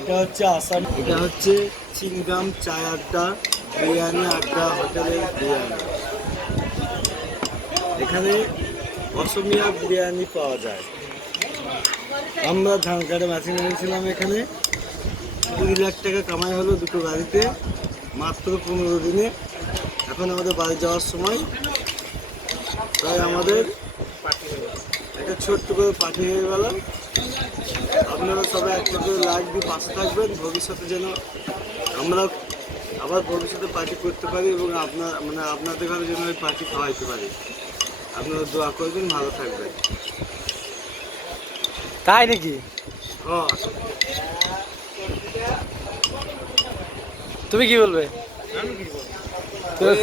এটা হচ্ছে আসাম। এটা হচ্ছে চিনগাম চায় আড্ডা, বিরিয়ানি আড্ডা হোটেলের বিরিয়ানি। এখানে অসমিয়া বিরিয়ানি পাওয়া যায়। আমরা ধান কাটে ম্যাচিং এনেছিলাম এখানে। কুড়ি লাখ টাকা কামাই হলো দুটো গাড়িতে, মাত্র পনেরো দিনে। এখন আমাদের বাড়ি যাওয়ার সময়। তাই আমাদের একটা ছোট্ট করে পার্টি হয়ে গেল আপনারা সবাই একটা করে লাইক দিয়ে পাশে থাকবেন। ভবিষ্যতে যেন আমরা আবার ভবিষ্যতে পার্টি করতে পারি এবং আপনার মানে আপনাদের ঘরে যেন ওই পার্টি খাওয়াইতে পারি। আপনারা দোয়া করবেন ভালো থাকবেন। তাই নাকি? হ্যাঁ। তুমি কি বলবে?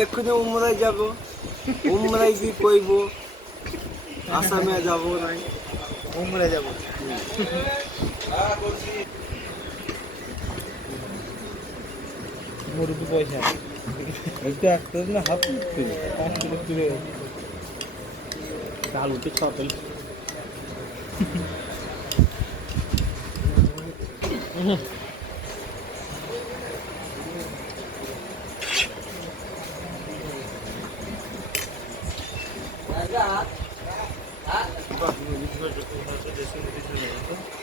এক্ষুনি উমরাই যাব। উমরাই কি কইব। আসামে যাব নাই। উমরে যাব। মুরগি পয়সা। একটু একটা না হাত তুলে তুলে। আলুতে ছপেল বাহ, हाँ जी जो डेस जी